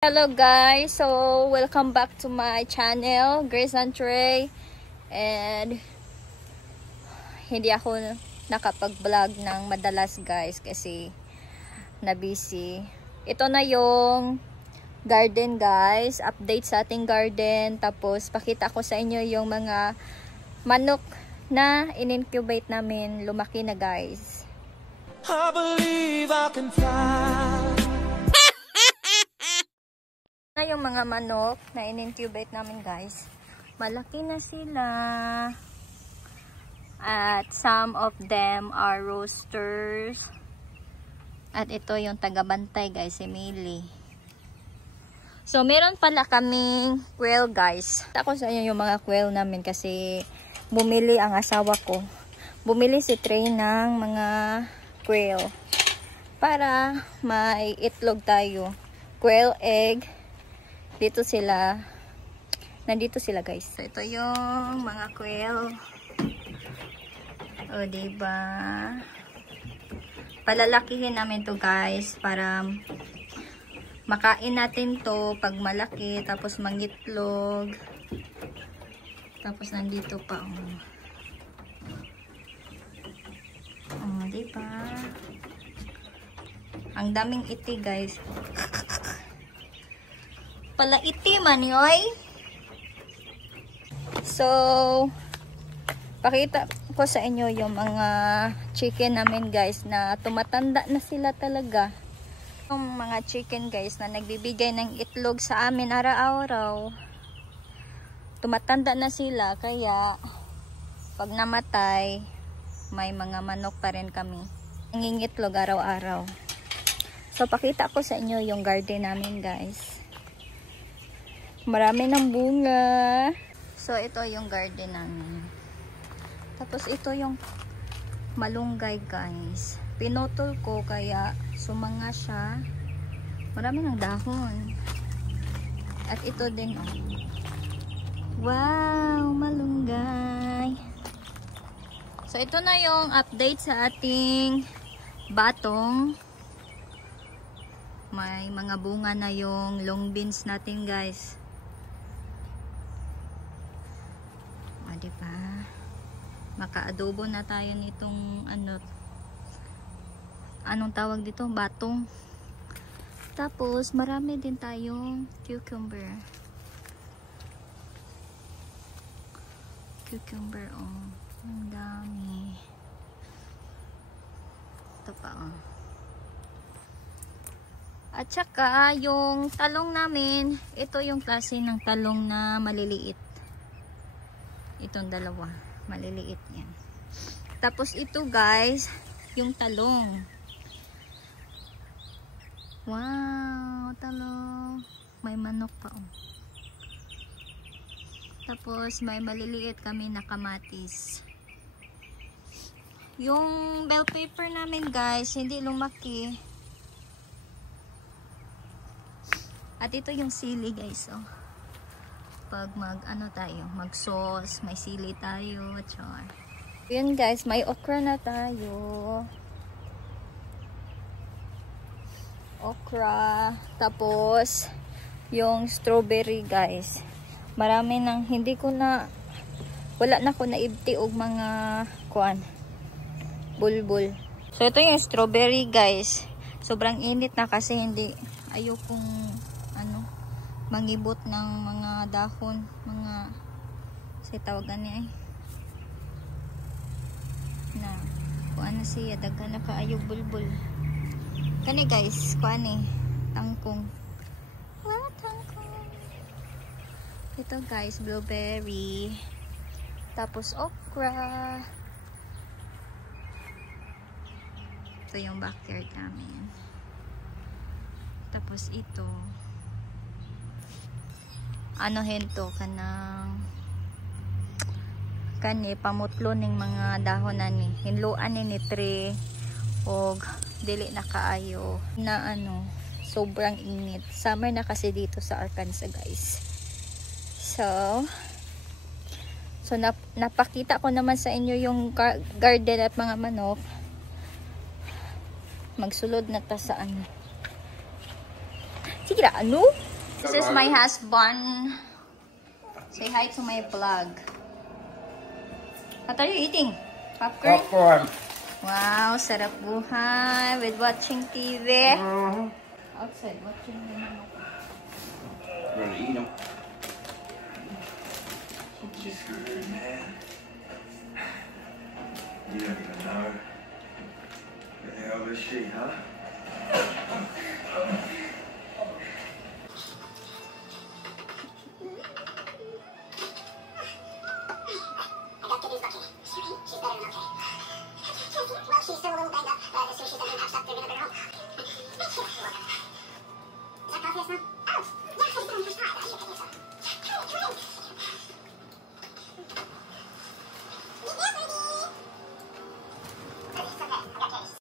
Hello guys, so welcome back to my channel, Grace and Trey. And hindi ako nakapag-vlog ng madalas guys kasi na-busy. Ito na yung garden guys, update sa ating garden. Tapos pakita ko sa inyo yung mga manok na in-incubate namin, lumaki na guys. I believe I can fly. Yung mga manok na in-incubate namin guys, malaki na sila at some of them are roosters. At ito yung tagabantay guys, si Millie. So meron pala kaming quail guys. Ako sa inyo yung mga quail namin kasi bumili ang asawa ko, bumili si Trey ng mga quail para may itlog tayo, quail egg. Dito sila, nandito sila guys. So ito yung mga quail. O diba, palalakihin namin to guys para makain natin to pag malaki, tapos mangitlog. Tapos nandito pa diba, ang daming iti guys. Pala itiman yoy. So pakita ko sa inyo yung mga chicken namin guys na tumatanda na sila talaga. Yung mga chicken guys na nagbibigay ng itlog sa amin araw-araw, tumatanda na sila, kaya pag namatay may mga manok pa rin kami nangingitlog araw-araw. So pakita ko sa inyo yung garden namin guys. Marami ng bunga. So ito yung garden namin. Tapos ito yung malunggay guys. Pinutol ko kaya sumanga siya. Marami ng dahon. At ito din wow, malunggay. So ito na yung update sa ating batong. May mga bunga na yung long beans natin guys. Diba? Maka-adobo na tayo nitong anong tawag dito? Batong. Tapos marami din tayong cucumber. Ang dami. Ito pa At saka yung talong namin, ito yung klase ng talong na maliliit. Itong dalawa, maliliit yan. Tapos ito guys, yung talong. Wow, talong. May manok pa Tapos may maliliit kami na kamatis. Yung bell pepper namin guys, hindi lumaki. At ito yung sili guys pag mag sauce, may sili tayo, char. Yun guys, may okra na tayo. Okra. Tapos yung strawberry guys. Marami nang wala na ko naibti og mga bulbul. So ito yung strawberry guys. Sobrang init na kasi ayokong mangibot ng mga dahon, sa tawagan niya na kuan na siya, daghan na kaayog bulbul kani guys, tangkong. Ito guys, blueberry, tapos okra. Ito yung backyard namin. Tapos ito hento kani pamutlo ning mga dahon ni hinluan ni Trey og dili na kaayo na sobrang init. Summer na kasi dito sa Arkansas guys. So napakita ko naman sa inyo yung garden at mga manok. Magsulod na ta sa Sige na, This is my husband. Say hi to my vlog. What are you eating? Popcorn? Popcorn. Wow, sarap buhay with watching TV. Mm-hmm. Outside, watching the manok. Gonna eat them. She's screwed, man. You don't even know. Where the hell is she, huh? Well, she's still a little banged up, but as soon as she's done her match up, they're gonna bring her home. Is that coffee or something?